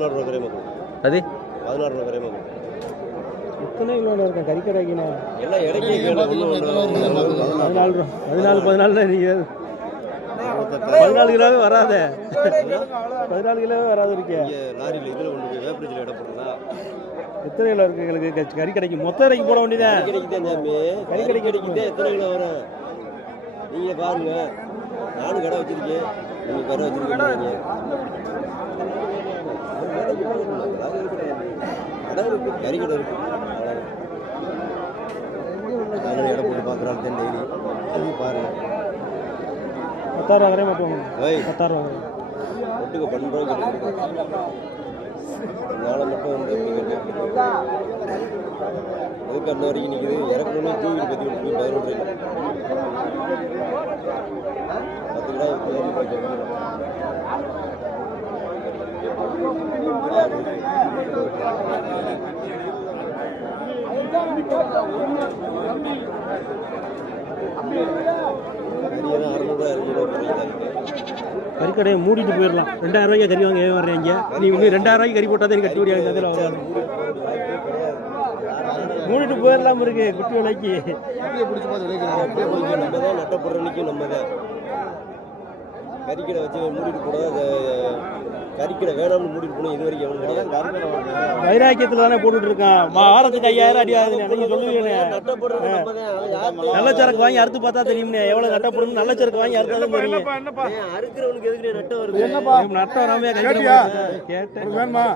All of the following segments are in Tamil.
16 ரூபா வரை மக்கள். அது 16 ரூபா வரை மக்கள். எத்தனை கிலோவில் இருக்கேன் கறிக்கடைக்குண்ணே? எல்லாம் இறக்கி 14 ரூபா 14 நீங்கள் 14 கிலோவே வராத 14 கிலோவே வராது இருக்கே. லாரியில் இதில் கொண்டு போய் வேப்பரிச்சில் இடம் போடுறதா? எத்தனை கிலோ இருக்கு எங்களுக்கு கறி கடைக்கு? மொத்த கடைக்கு போட வேண்டியதான். கறி கடைக்கு எத்தனை கிலோ வரும் நீங்கள் பாருங்க. நானும் கடை வச்சிருக்கேன், நீங்கள் கடை வச்சிருக்கீங்க. கடை இருக்கு, கறி கடை இருக்கு. நாங்களும் இடம் போட்டு பார்க்குறாள் தான் டெய்லி பாருங்க. 10,000 வரையும் மட்டும் 10,000 வரை ஒட்டுக்கு 12 ரூபா நாளை மட்டும் வந்து எதுக்கு அந்த வரைக்கும் நிற்குது? இறக்கணும்னு தூக்கி பற்றி விட்டு 11 ரூபாய் 10 கிலோ கறிக்கடையை மூடிட்டு போயிடலாம். 2000 ரூபாய்க்கு கறி வாங்க வர்றீங்க. நீ இன்னும் 2000 ரூபாய்க்கு கறி போட்டால் தான் கட்டி முடியாது. அதில் வராது. மூடிட்டு போயிடலாம் இருக்கு குட்டி விலைக்கு. நட்டப்படுறன்னைக்கும் நம்ம தான் கறிக்கடை வச்சு மூடிட்டு போனால் கறிக்கடை வேணாம்னு மூடிட்டு போனோம். இது வரைக்கும் வைராக்கியத்தில் தானே போட்டுட்டு இருக்கான். வாரத்துக்கு 5000 அடி ஆகுது. நீங்க சொல்லுவீங்க நல்ல சரக்கு வாங்கி அறுத்து பார்த்தா தெரியும்னே எவ்வளவு நட்டப்படும். நல்ல சரக்கு வாங்கி அறுத்தாலும் தெரியும். அறுக்கிறவனுக்கு எதுக்கு நட்டம் வருது? நட்டம் வராம கேட்டேன் வேணுமா?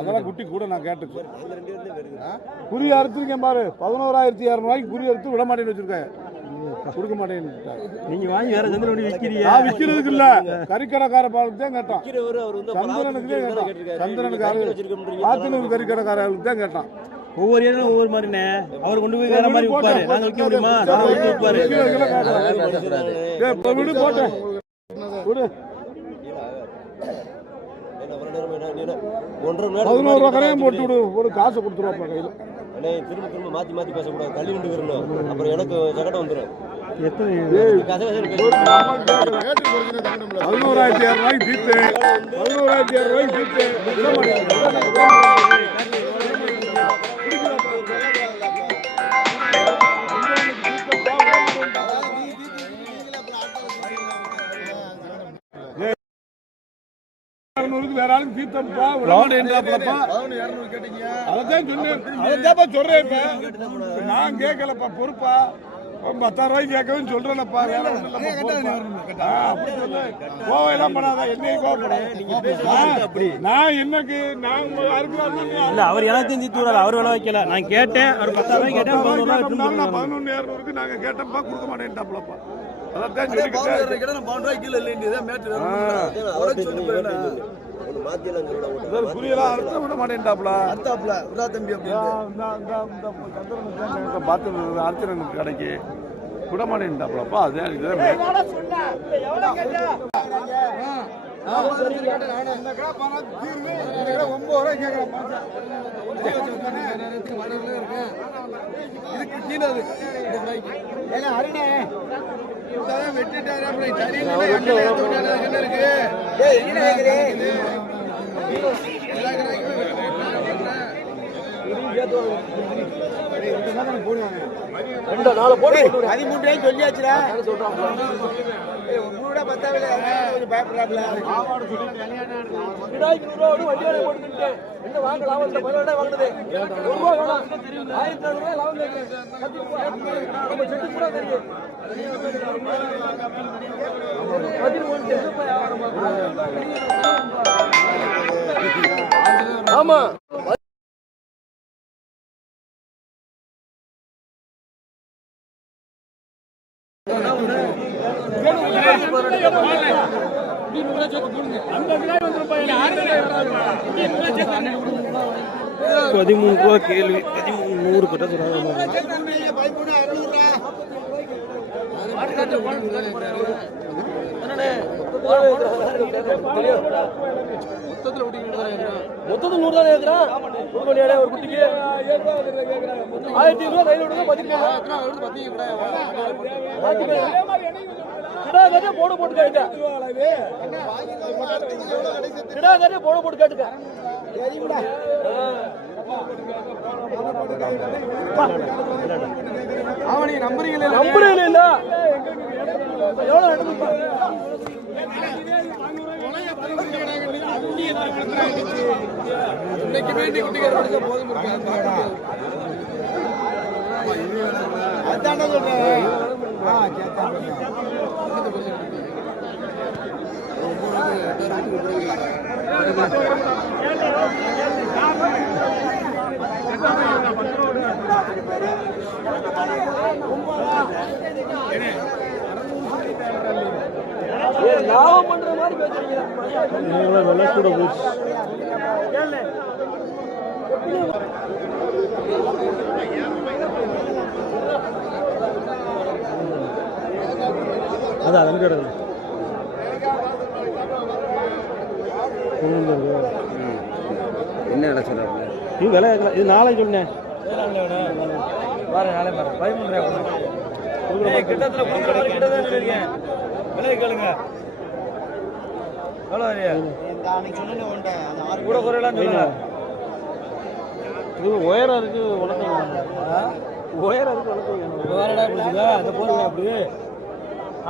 அதெல்லாம் குட்டி கூட நான் கேட்டு குறி அறுத்துருக்கேன் பாரு. 11,200 ரூபாய்க்கு குறி அறுத்து விட மாட்டேன்னு வச்சிருக்கேன். கொடுக்க மாட்டேன்னு நீங்க வாங்கி வேற சந்திரன் விற்கிறீங்க. விற்கிறதுக்கு இல்ல, கறிக்கடைக்கார பாலுக்கு தான் கேட்டான். சந்திரனுக்கு தான் கேட்டான். சந்திரனுக்கு ஆத்தனூர் கறிக்கடைக்காரர்களுக்கு தான் கேட்டான். ஒவ்வொரு இடமும் ஒவ்வொரு மாதிரிண்ணே. அவர் கொண்டு போய் வேற மாதிரி விற்பாரு. நாங்க விற்க முடியுமா? விற்பாரு. விடு போட்டேன் விடு. 11 ரூபா கரையும் போட்டு விடு. ஒரு காசை கொடுத்துருவாப்பா கையில். திரும்ப திரும்ப மாற்றி மாற்றி பேசக்கூடாது. தள்ளி விட்டு வரணும். அப்புறம் எனக்கு சகடம் வந்துடும். 11,200 ரூபாய்க்கு தீர்த்து 11,200 ரூபாய்க்கு தீர்த்து வேற ஆளுக்கு தீர்த்தப்பா அதான் சொன்னேன். அதான் சொல்றேன். நான் கேட்கலப்பா பொறுப்பா 10,000 ரூபாய்க்கு கேட்கவும் சொல்றேன்ப்பா. வேற கோவையெல்லாம் பண்ணாத. என்னையும் கோவப்பட நான் என்னக்கு நான் இல்ல. அவர் எல்லாத்தையும் தீர்த்து அவர் வேலை வைக்கல. நான் கேட்டேன். அவர் 10,000 ரூபாய் கேட்டேன். 11,200 நாங்க கேட்டப்பா கொடுக்க மாட்டேன்ட்டாப்லப்பா. அதான் புரியலாம். அர்த்தம் விட மாட்டேன்ட்டாப்ல. அர்ச்சனனுக்கு கடைக்கு விட மாட்டேன்ட்டாப்லப்பா. அதுதான் சொல்லியாச்சுடா. பயப்படாப்ல ஆமா. ₹13 கேள்வி 1300 கிட்ட சொல்றாங்க. மொத்தத்தில் 100 தான் கேட்குறான். ஒரு குட்டிக்கு 1500 கையில் விடுங்க. 10 கிடா கட்டி போடு போட்டு கேட்டுக்க கிடா கட்டி போடு போட்டு கேட்டுக்க அவனை நம்புறீங்களா இல்ல எவ்வளவு எடுத்து இன்னைக்கு வேண்டி குட்டிகள் படிச்ச போதும் அதான சொல்றேன் லாபம் பண்ற மாதிரி பேசுறீங்க விலை கூட போச்சு அதான் அங்கே கிடக்கு என்ன விலை சொல்றாங்க நீ விலை இது நாளை சொன்னேன் பாரு நாளை பாரு 13 கிட்டத்துல விலை கேளுங்க எவ்வளோ கூட குறையலாம் சொல்லுங்க இது உயரம் இருக்கு உனக்கு உயரம் இருக்கு உனக்கு வேறடா பிடிச்சிங்க அந்த போருங்க அப்படி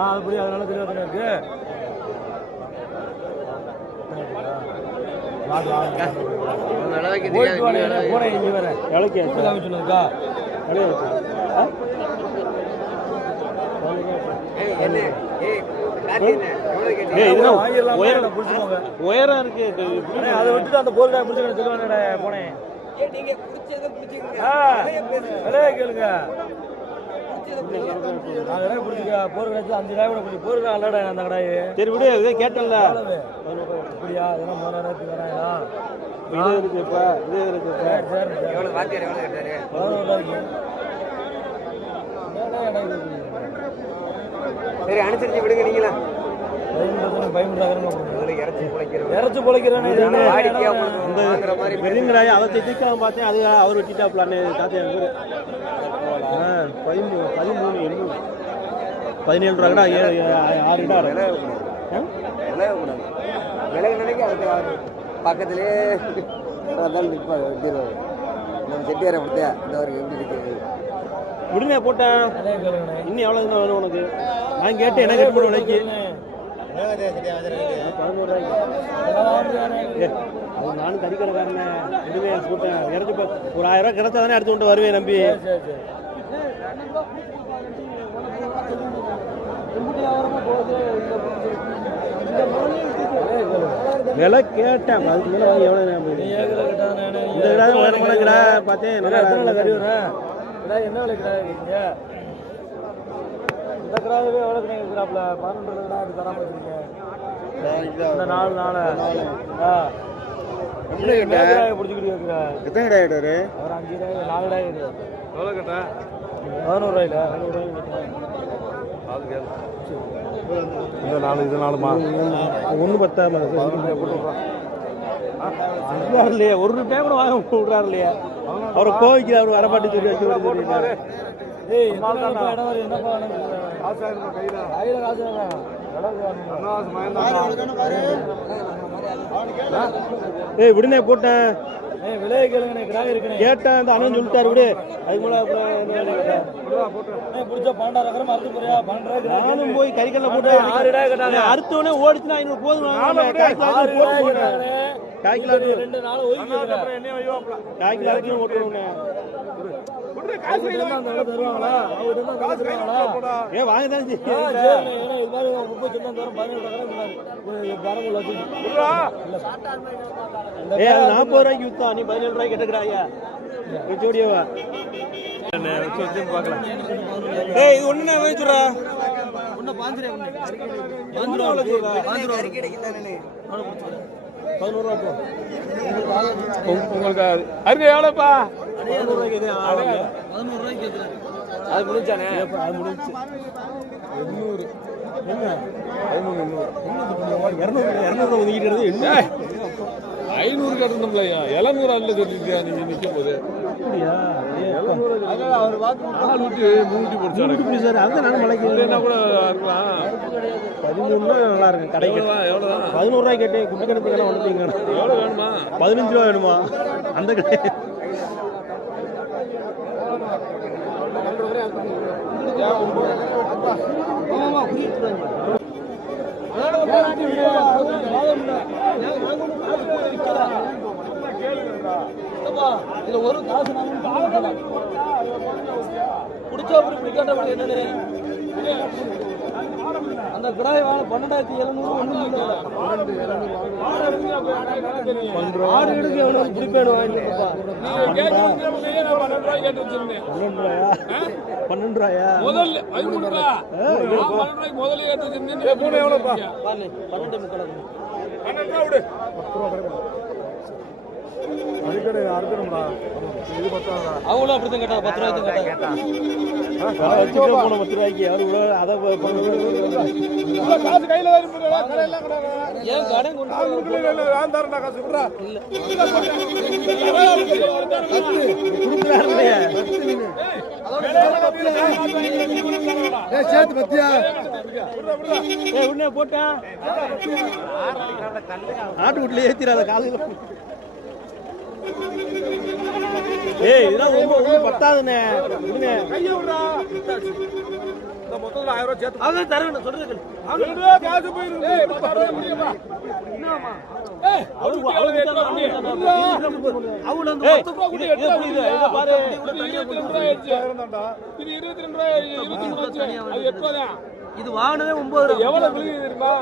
அப்படி அதனால தெரியாதுன்னு இருக்கு போனேன் இங்கே வேற விலைக்கு சொல்லுங்கக்கா உயரம் இருக்கு அதை விட்டுட்டு அந்த போர்க்கா பிடிச்சு சொல்லுவாங்க போனேன் விலையை கேளுங்க போர் கிடைச்சு 5 ரூபாய் கூட பிடிச்சி போருக்கா அல்லடா அந்த கடாயி சரி விடு இதே கேட்டல அப்படியா அதெல்லாம் 3000 வேணா இது இருக்கு இப்ப இது இருக்கு சரி அனுசரிச்சு விடுங்க நீங்களா இறச்சி பொழைக்கிறேன் பெருங்கடாய் அதை திக்காம பார்த்தேன் அது அவர் வெட்டிட்டாப்லான்னு தாத்தா 17 ரூபா கடா 6 கடா விலை நினைக்க பக்கத்திலே நம்ம செட்டியாரை கொடுத்தா இந்த வரைக்கும் எப்படி இருக்குது முடிஞ்சா போட்டேன் இன்னும் எவ்வளோ தான் வேணும் உனக்கு நான் கேட்டேன் என்ன கேட்டு போட விலைக்கு 11 ரூபாய்க்கு அது நானும் கறிக்கடைக்காரனே இதுவே போட்டேன் இறச்சி ஒரு 1000 ரூபா கிடைச்சா தானே எடுத்து கொண்டு வருவேன் நம்பி விலை கேட்டேன் அதுக்கு மேலே வாங்கி எவ்வளோ இந்த கடை உயரமான கடை பார்த்தேன் என்ன விலை கிடையாதுங்க இந்த கடாவே எவ்வளோ கிடைக்கிறாப்ல 12 கடை அப்படி தராமல் வச்சுருக்கீங்க இந்த 4 நாள் பிடிச்சிக்கிட்டு வைக்கிற எத்தனை கடை கேட்டாரு அவர் 5 ரூபாய் 4 ரூபாய் எவ்வளோ கேட்டா 11 ரூபாயில இந்த 4 இது 4மா 1 10 இல்லையா 1 ரூபாய் கூட வாங்க விடுறாரு இல்லையா அவரை கோவிக்கு அவர் வரமாட்டி சொல்லி வச்சு இடம் என்னப்பா கையில் ஏய் விடுனே போட்டேன் விலையை கேளுங்க கிராக இருக்கு கேட்டேன் அந்த அண்ணன் சொல்லிட்டாரு விடு அதுக்கு மேலே பிடிச்சா 12 அறுத்து போறியா 12 ரூபாய் நானும் போய் கறிக்கல்ல போட்டு 6 ரூபாய் கேட்டாங்க அறுத்தவனே ஓடிச்சுன்னா 500 போதும் காய்க்கிலோ 2 நாள் ஒதுக்கி காய்க்கிலோ ஓட்டுவோம்னே தருவாங்களா ஏ வாங்க தானே இது மாதிரி 30 சொந்தம் 17 ஏ 40 ரூபாய்க்கு வித்தோம் நீ 17 ரூபாய்க்கு கேட்டுக்கிறாயா ஜோடியவா பார்க்கலாம் ஏய் இது ஒண்ணு நான் வச்சுறா ஒண்ணு 5 ரூபாய் 11 ரூபாய் உங்களுக்கு அருகே எவ்வளோப்பா 11 ரூபாய்க்கு இது 11 ரூபாய்க்கு அது முடிஞ்சானே அது முடிஞ்சு 800 என்ன 200 ஒதுக்கிட்டு என்ன 500 கட்டணும்லையா 700 அல்ல கட்டிருக்கியா நீங்க நிக்க போது அப்படியா? அவர் வாக்கு 400 300 போடுச்சாரு எப்படி சார்? அதான் நான் மலைக்கு என்ன கூட இருக்கலாம் 13 நல்லா இருக்கு கடைக்கு. எவ்வளவுதான் 11 ரூபாய் கேட்டேன். குட்டி கணத்துக்கு வந்துட்டீங்க. எவ்வளவு வேணுமா? 15 ரூபா வேணுமா? அந்த கடை இதுல ஒரு காசு பிடிச்சா என்னன்னு அந்த கிடாய் 12,700 ஆடு எடுக்க எவ்வளவு பிடிப்பேன் வாங்கிப்பா 12 ரூபாயா? முதல்ல 13 ரூபா முதல்ல ஏத்து வச்சிருந்தேன் பூனை எவ்வளவுப்பா 12 முக்கால் 12 ரூபா விடு 10 ரூபா அடிக்கடி அறுக்கணும்டா இது பத்தாதா அவங்களும் அப்படிதான் கேட்டாங்க 10 ரூபாய்க்கு கேட்டாங்க வச்சுட்டு போன 10 ரூபாய்க்கு அவர் கூட அதை காசு கையில வரும்டா கடையில கடை ஏன் கடை கொண்டு நான் தரேன்டா காசு விடுறா கொடுக்குறாரு இல்லையா? சேர்த்து பத்தியா உடனே போட்டேன் ஆட்டு வீட்டுல ஏத்திராத காலையில. ஏய் இதெல்லாம் ரொம்ப பத்தாதுண்ணே. கைய விடுறா இந்த மொத்தத்துல 1000 ரூபாய் சேர்த்து அவங்க தரணும் சொல்றது காசு போயிருக்கு 10 ரூபாய் முடியுமா என்னமா அவருக்கு அவ்வளவு 8 ரூபாய் முடியும் அவள அந்த 10 ரூபாய் கூட 8 ரூபாய் இத பாரு 22 ரூபாய் ஆச்சு இது 22 ரூபாய் 23 ஆச்சு அது 8 ரூபாய் தான் இது வாங்குனதே 9 ரூபாய் எவ்வளவு விலை தெரியுமா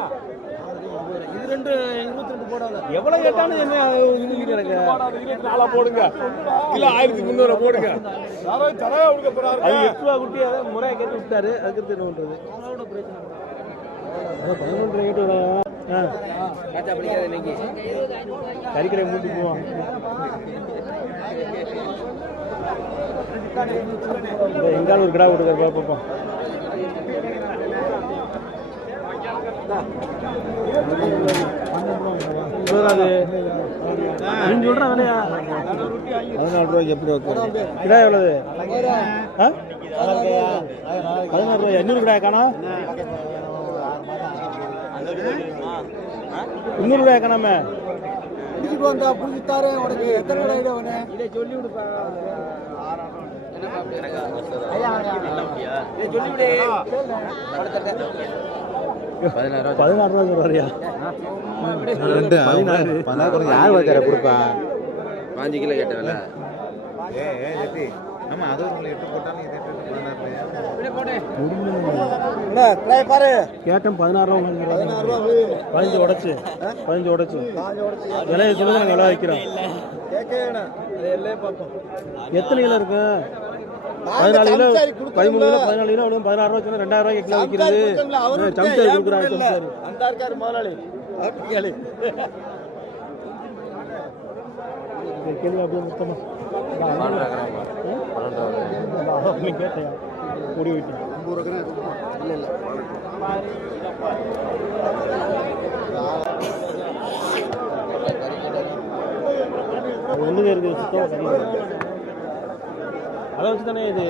இது 22 போடாத எவ்வளவு கேட்டாலும் என்ன எனக்கு 24 போடுங்க இல்ல 1300 போடுங்க யாரோ தரவே கொடுக்க போறாரு அது 8 ரூபா குட்டி அதை முறையை கேட்டு விட்டாரு. அதுக்கு என்ன பண்றது? அவளோட பிரச்சனை 11 ரூபாய் கேட்டு காச்சா படிக்காத இன்னைக்கு கறிக்கடை மூட்டி போவான். எங்காலும் ஒரு கடை கொடுக்குற பார்ப்போம். அது நீங்க சொல்ற விலையா? 14 ரூபாய்க்கு எப்படி வைக்க? கிடா எவ்வளவு? 16 ரூபாய். இன்னொரு கிடா காணா? 200 ரூபாய் காணாம? இதுக்கு வந்தா புடிச்சாரே உனக்கு எத்தனை கடை இடவனே இதை சொல்லி விடுப்பா சொல்லி விடு 16 ரூபாய் சொல்றியா? 16 யார் வைக்கிற கொடுப்பா 5 கிலோ கேட்டவல ஆமா அது ஒரு 8 போட்டாலும் இது 16 பாரு கேட்டன் 16 ரூபா 15 உடைச்சு 15 உடைச்சு விலையை சொல்லுங்க நாங்கள் விலை வைக்கிறோம். எத்தனை கிலோ இருக்கு? 14 கிலோ 13 கிலோ 14 கிலோ 16 ரூபா சொன்னா 2000 ரூபாய்க்கு கிலோ விற்கிறது. சம்சாரி கொடுக்குறாங்க சம்சாரி அந்த இருக்காரு முதலாளி கேளு கேள்வி அப்படியே மொத்தமா கேட்டையா ஓடி போயிட்டேன். ஒண்ணுங்க இருக்குது சுத்தமாக சரியில்லை. அதை வச்சு தானே இது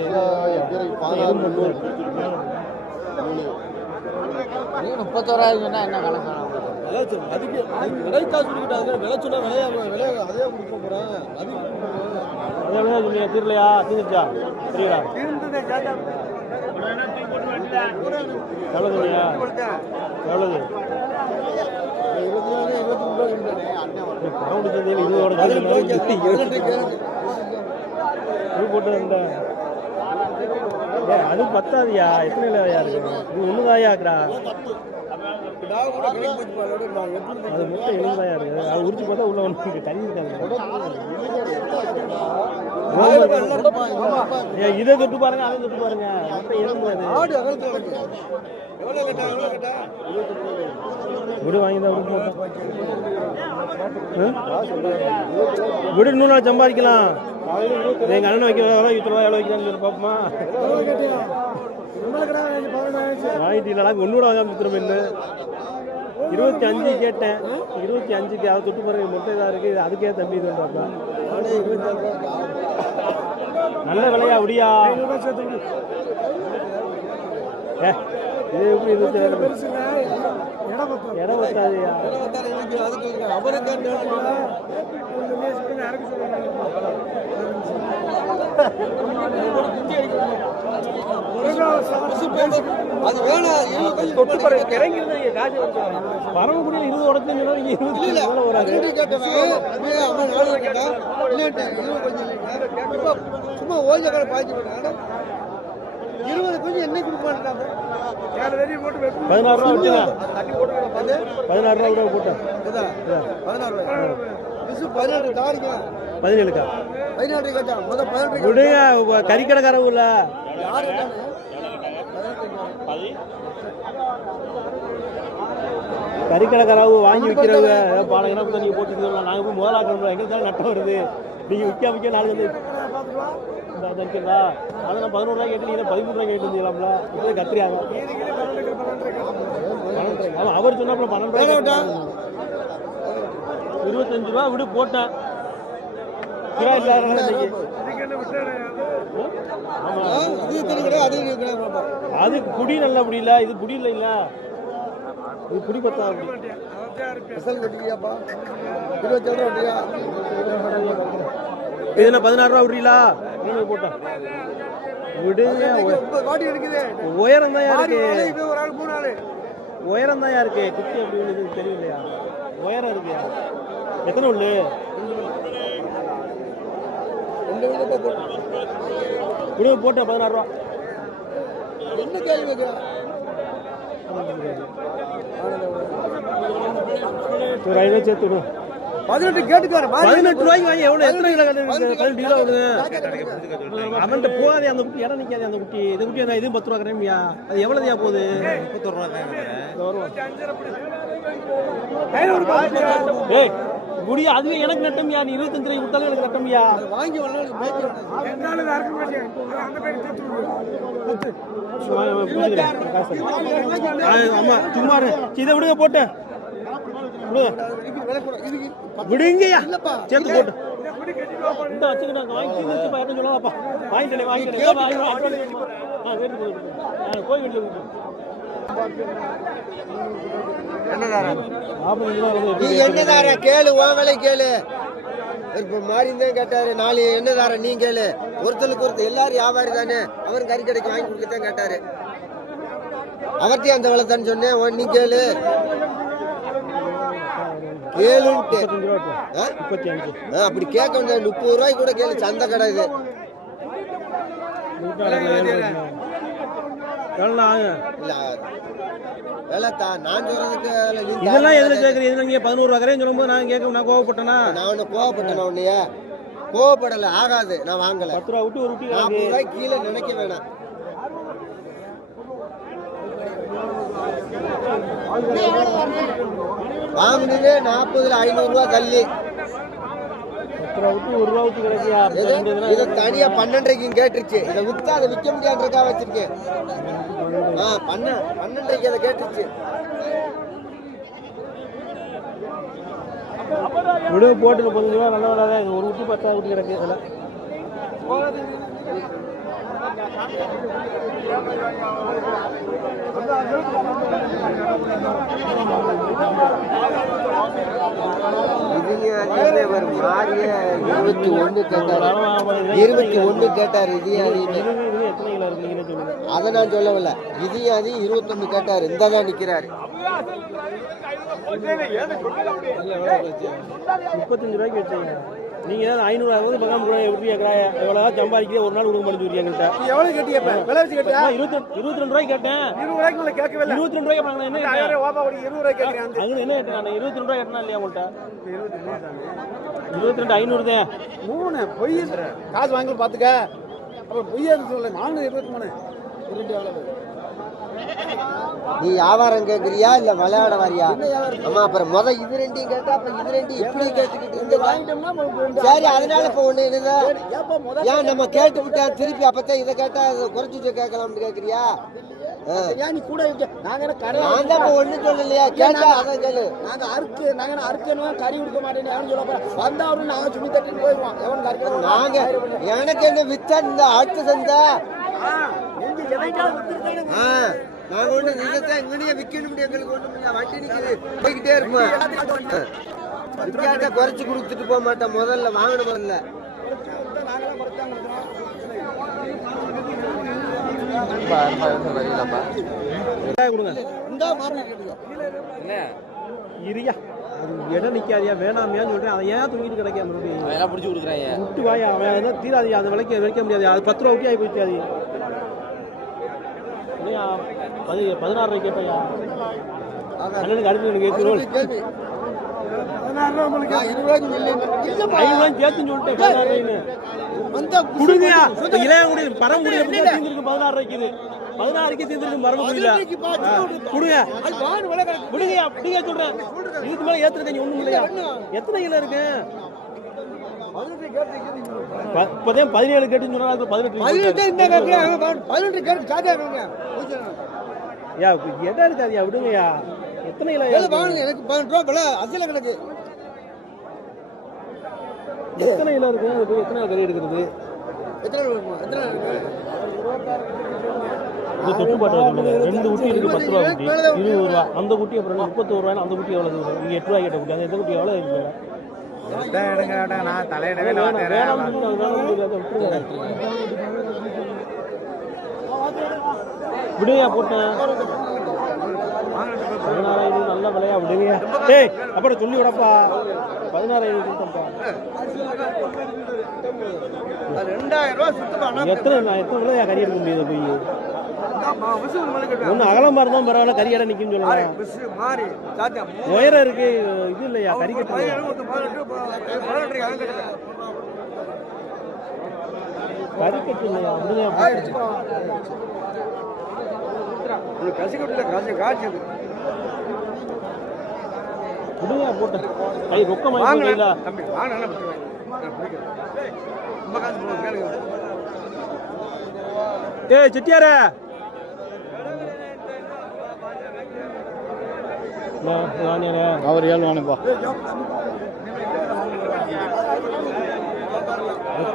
31,000 சொன்னா என்ன கணக்கு அதுக்கு விலை காசு கொடுக்கிட்டாங்க விலை சொன்னா விலை அதே கொடுக்க போறேன் அதே விலையா சொன்னீங்க? தீரலையா? தீர்ந்துச்சா? சரிங்களா? எவ்வளோ சொன்னீங்க? எவ்வளவு? 22 போட்டு இந்த அது பத்தாதியா? எத்தனை கிலோயா இருக்கு? இது 1 தாயாக்குறா? அது மொத்தம் 70 தாயா இருக்கு. அது உரிச்சு பார்த்தா உள்ள ஒன்று தண்ணி இருக்காங்க. இதை தொட்டு பாருங்க, அதை தொட்டு பாருங்க. மொத்தம் 70 விடு வாங்கி தான் விடு இன்னும் நான் சம்பாதிக்கலாம். எங்கள் அண்ணன் வைக்க எவ்வளோ 20 ரூபா எவ்வளோ வைக்கிறான்னு சொல்லி பார்ப்போமா? வாங்கிட்டீங்களா? ஒன்னோட வாங்க திரும்ப என்ன 25 கேட்டேன். 25க்கு அதை தொட்டு பாருங்க, மொட்டை இதாக இருக்கு. அதுக்கே தம்பி இது பண்றாப்பா. நல்ல விலையா அப்படியா? இது எப்படி இருந்துச்சு? இடம் பத்தாதுயா. அது வேணாம். தொட்டு பாருங்க, கிறங்கிருந்தா நீங்க காசு வரக்கூடிய 20 உடத்துல 20 வராது. சும்மா ஓய்ந்த கடை பாய்ச்சி 20 கொஞ்சம் என்ன கொடுப்பாங்க? 16 ரூபா விட்டுங்க. 16 ரூபா விட போட்டேன். 17 தாரிங்க. 17க்கா 17 கேட்டா முதல் 18 விடுங்க. கறிக்கடைக்காரவு இல்ல, கறிக்கடைக்காரவு வாங்கி விற்கிறவங்க பாலகனா நீங்க போட்டுக்கலாம். நாங்க போய் முதலாக்கிறோம், எங்களுக்கு தான் நட்டம் வருது. நீங்க விற்க நாலு வந்து இருக்குங்களா? அதை நான் 11 ரூபாய் கேட்டு நீங்க 13 ரூபாய் கேட்டு வந்துடலாம்ல. இப்போதான் கத்திரியாங்க. ஆமா, அவர் சொன்னாப்புல 12 ரூபாய் 25 ரூபா விடு போட்டேன். கிலோ இல்லாத அது குடி நல்ல புடி இல்ல, இது புடி இல்ல. இல்ல இது புடி பத்தா. இதுல 16 ரூபா விடுறீங்களா? போட்டேன் விடுங்க. உயரம் தான் இருக்கு, உயரம் தான் இருக்கு. குட்டி அப்படி ஒண்ணு தெரியலையா? உயரம் இருக்கு. எத்தனை உள்ளு? விடுங்க போட்டேன் 16 ரூபா. என்ன கேள்வி? ஒரு 5 ரூபா சேர்த்து விடும். 18 கேட்டுக்காரு. 18 ரூபாய்க்கு வாங்கி எவ்வளவு எத்தனை கிலோ கட்டு? 12 கிலோ விடுங்க. அவன்கிட்ட போகாதே அந்த குட்டி, இடம் நிக்காதே அந்த குட்டி. இந்த குட்டி என்ன இது 10 ரூபா கிடையா? அது எவ்வளவுயா போகுது? 31 ரூபா தான். ஏய் குடி அதுவே எனக்கு நட்டமியா. நீ 25 ரூபாய் கொடுத்தாலும் எனக்கு நட்டமியா. வாங்கி ஆமா சும்மா இதை விடுங்க போட்டேன். விடுங்கய்யா சேர்த்து போட்டு இந்த வச்சுக்கிட்டாங்க. வாங்கி சொல்லலாம்ப்பா. வாங்கிட்டேன் கோயில் வீட்டில் என்னதார கேளு, உன் வேலை கேளு. இப்ப மாறிந்தான் கேட்டாரு. 4 என்னதார நீ கேளு. ஒருத்தருக்கு ஒருத்தர் எல்லாரும் வியாபாரி தானே. அவரும் கறி கடைக்கு வாங்கி கொடுக்கத்தான் கேட்டாரு. அவர்த்தையும் அந்த வேலை தானே சொன்னேன். நீ கேளு கேளுன்ட்டு. அப்படி கேட்க முடியாது. 30 ரூபாய்க்கு கூட கேளு. சந்தை கடை இது. நான் சொல்றதுக்கு இதெல்லாம் எதுல கேக்குறீங்க? நீங்க 11 ரூபா கரையும் சொல்லும்போது நான் கேட்க நான் கோவப்பட்டேனா? நான் ஒண்ணு கோவப்பட்டேன். உன்னைய கோவப்படல. ஆகாது. நான் வாங்கல. 10 ரூபா விட்டு ஒரு ரூட்டி 40 ரூபாய்க்கு கீழே நினைக்க வேணாம். வாங்கினதே 40ல 500 ரூபாய் தள்ளி. 10 ரூபா விட்டு 1 ரூபா விட்டு கிடைக்கியா? இதை தனியா 12க்கு கேட்டுருச்சு. இதை வித்தா அதை விற்க முடியாதுக்கா வச்சிருக்கேன். 12க்கு அதை கேட்டுருச்சு. விடுவு போட்டு 15 ரூபா நல்ல வேலை தான். ஒரு விட்டு 10 விட்டு கிடக்கு. இதில் மாறிய 21 கேட்டாரு. 21 கேட்டாரு. அதை நான் சொல்லவில்லை. இதையும் அதையும் 21 கேட்டாரு. இந்த தான் நிக்கிறாரு. 35 ரூபாய்க்கு வச்சீங்க. நீங்க 500 பக்கம் எப்படி கேட்கறாங்க? எவ்வளவு சம்பாதிக்கிறீங்க? ஒரு நாள் கொடுக்க மாட்டேங்குது எங்கள்கிட்ட. எவ்வளவு கேட்டியா? 22 ரூபாய்க்கு கேட்டேன். 20 ரூபாய்க்கு கேட்கவே இல்லை. 22 ரூபாய்க்கு என்ன 20 ரூபாய்க்கு கேட்கிறேன். அங்க என்ன கேட்டேன்? நான் 22 ரூபாய் கேட்டேனா இல்லையா உங்கள்கிட்ட? 22 500 தான். 3 பொய் காசு வாங்கி பாத்துக்க. அப்புறம் பொய்யா சொல்ல. 423 நீ வியாபாரம் கேட்கறியா இல்ல விளையாட வரியா? ஆமா. அப்புறம் இது ரெண்டையும் கேட்டா அப்புறம் இது ரெண்டையும் இப்படி கேட்டுக்கிட்டு சரி. அதனால இப்ப ஒண்ணு என்னதா ஏன் நம்ம கேட்டு விட்டா திருப்பி அப்பத்தான் இதை கேட்டா குறைச்சு கேட்கலாம்னு கேட்கறியா? ஏன் நீ கூட இருக்க? நாங்க என்ன கடை நான் தான் ஒண்ணும் சொல்லலையா, கேட்டா அதான் கேளு. நாங்க அறுக்கணும் கறி கொடுக்க மாட்டேன்னு எவன் சொல்ல போறேன். வந்தா அவரு நாங்க சுமி தட்டின்னு போயிடுவோம். எவன் கறி கொடுக்க நாங்க எனக்கு என்ன வித்தா இந்த அடுத்த சந்தா நாங்க ஒண்ணு நீங்கத்தான் எங்கனையே விக்கணும், எங்களுக்கு ஒண்ணு வண்டி நிக்குது போய்கிட்டே இருப்போம். விற்காட்ட குறைச்சு கொடுத்துட்டு போக மாட்டேன். முதல்ல வாங்கணும். முதல்ல கொடுங்க இரியா அது இடம் நிக்காதியா வேணாமையான்னு சொல்றேன். அதை ஏன் தூங்கிட்டு கிடைக்காம மறுபடியும் பிடிச்சி கொடுக்குறாங்க. விட்டு வாயா அவன் தீராதியா, அதை விளைக்க முடியாது. அது 10 ரூபா ஊட்டி ஆகி போயிட்டு அது 16 ரூபாய் கேட்டையா அண்ணனுக்கு அடுத்து எனக்கு ஏற்று 5 சேர்த்துன்னு சொல்லிட்டேன். 16 கொடுங்கயா இளையங்குடி பரம்புடி 16 ரூபாய்க்கு 16க்கு தீர்ந்துருக்கு மரபுடியில கொடுங்க கொடுங்கயா அப்படிங்க சொல்றேன். இதுக்கு மேல ஏத்துறீங்க ஒண்ணும் இல்லையா? எத்தனை கிலோ இருக்கு? இப்பதான் 17 கேட்டுன்னு சொன்னா 18 இடம் இருக்காதியா விடுங்கயா. எத்தனை கிலோ எனக்கு 18 ரூபா விலை அதில் கிடக்கு. எத்தனை கிலோ இருக்கு? எத்தனை கறி எடுக்கிறது? இது தொட்டு பாட்டு 2 குட்டி இருக்கு 10 ரூபா குட்டி 20 ரூபா. அந்த குட்டி அப்புறம் 31 ரூபாய். அந்த குட்டி எவ்வளவு இருக்கு? நீங்க 8 ரூபாய் கேட்ட குட்டி அந்த குட்டி எவ்வளவு இருக்கு? நான் தலையிடவே விடுயா போட்டேன் 16,000 நல்ல விலையா விடுங்க. டேய் அப்புறம் சொல்லி விடப்பா 16,000 கொடுத்தப்பா. 2000 ரூபா சுத்தமா எத்தனை விலையா கறி எடுக்க முடியாது? போய் ஒண்ணு அகலமா இருந்தாலும் பரவாயில்ல, கறி இடம் நிக்குன்னு சொல்லலாம். உயரம் இருக்கு இது இல்லையா கறி கட்டு கறி கட்டு இல்லையா? விடுங்க போட்டேன் கை ரொக்கம் வாங்கல. ஏய் செட்டியார அவர் 7 வாங்கப்பா.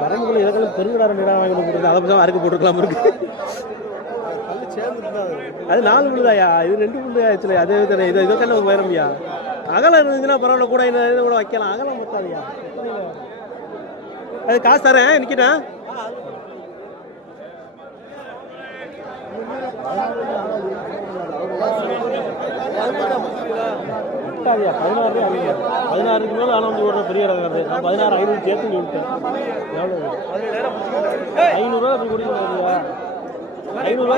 பரம்புகளை இதெல்லாம் பெருங்கடாரம் இடம் வாங்கி கொடுக்குறது. அதை பற்றி அறுக்க போட்டுருக்கலாம் இருக்கு. அது 4 புள்ளுதாயா, இது 2 புள்ளு ஆச்சுல. அதே இது இதற்கான உயரம்யா. அகலம் இருந்துச்சுன்னா பரவாயில்ல, கூட இன்னும் கூட வைக்கலாம். அகலம் மொத்தாதியா. அது காசு தரேன் நிற்கிறேன். விட்டாதியா 16 ரூபாய் 16க்கு மேலே ஆனால் வந்து ஓடுற பெரிய இடம் வருது. நான் 16,500 சேர்த்துன்னு சொல்லிட்டேன். எவ்வளோ 500 அப்படி கொடுக்க 500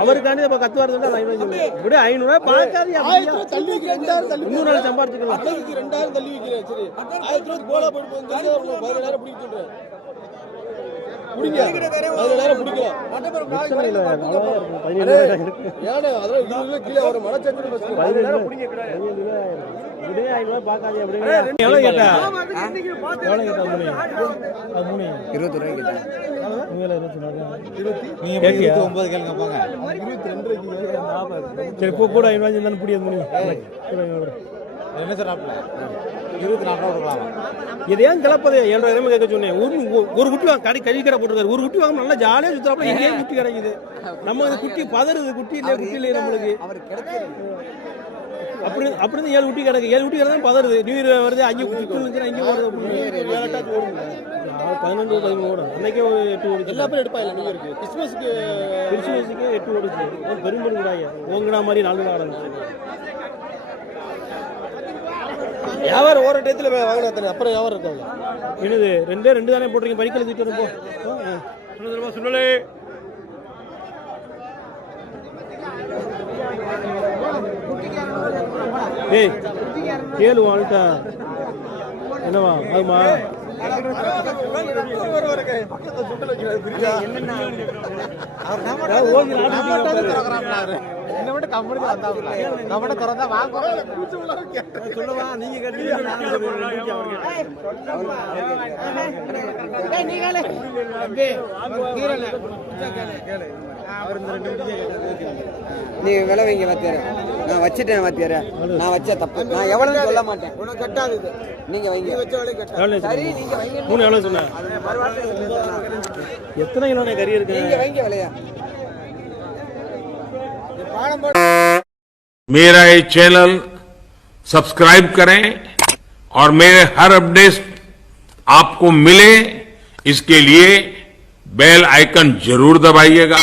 அவருக்காண்டி இப்ப கத்து வரது விட 500 பார்க்காதியா. 300 நாள் சம்பாதிச்சுக்கலாம். 2000 தள்ளி வைக்கிறேன். சரி 1000 கோலா போட்டு 10,000 பிடிக்க சொல்றேன். புடிங்க 10,000 பிடிக்கல. ஏடா அதெல்லாம் இதுல கீழ ஒரு மலச்சத்திர பஸ் 10,000 பிடிங்க. 500 பார்க்காதியா அப்படிங்க. எவ்வளவு கேட்டா? எவ்வளவு கேட்டா? 3 20 ரூபாய் கேட்டா. நீங்க 29 கேளுங்க பாங்க. 22 ரூபாய்க்கு சரி கூட 500 இருந்தாலும் புடிய முடியும். என்ன சார் ஆப்ல 24 ரூபாய் கொடுக்கலாம். இதையும் கிளப்பது 7 ரூபாய் கேட்க சொன்னேன். ஒரு குட்டி வாங்க கடை கறி கடை போட்டுருக்காரு. ஒரு குட்டி வாங்க நல்லா ஜாலியாக சுற்றுறாப்புல. எங்கேயே குட்டி கிடைக்குது. நம்ம இந்த குட்டி பதறுது. குட்டி இல்லையே நம்மளுக்கு. அப்படி 7 குட்டி கிடக்கு. 7 குட்டி கிடக்கு பதறுது. நியூ இயர் வருது. 5 குட்டி இருந்துச்சுன்னா இங்கே வருது. 11 13 ஓடும். அன்னைக்கே 8 ஓடுச்சு. எல்லா பேரும் எடுப்பாங்க. நியூ இயருக்கு கிறிஸ்மஸுக்கு 8 ஓடுச்சு. பெரும்பெரும் கூடாங்க ஓங்கடா மாதிரி 4 நாள் நடந்துச்சு. வியாபாரம் ஓர டயத்தில் வாங்கினா அப்புறம் வியாபாரம் இருக்காங்க. என்னது 2 தானே போட்டிருக்கீங்க. பைக்கில் தூக்கிட்டு வரப்போ சொல்லலே ஏய் கேளு வாழ்த்தா என்னவா ஆகுமா? நீங்க விலை வைங்க வாத்தியார. நான் வச்சுட்டேன் வாத்தியார. நான் வச்ச தப்பு. நான் எவ்வளவு சொல்ல மாட்டேன். உனக்கு கட்டாது இது. நீங்க வைங்க. வச்ச விலை கட்டாது. சரி நீங்க வைங்க. மூணு எவ்வளவு சொன்ன? எத்தனை கிலோனே கறி இருக்கு? நீங்க வைங்க விலையா. मेरा ये चैनल सब्सक्राइब करें और मेरे हर अपडेट आपको मिले, इसके लिए बेल आइकन जरूर दबाइएगा।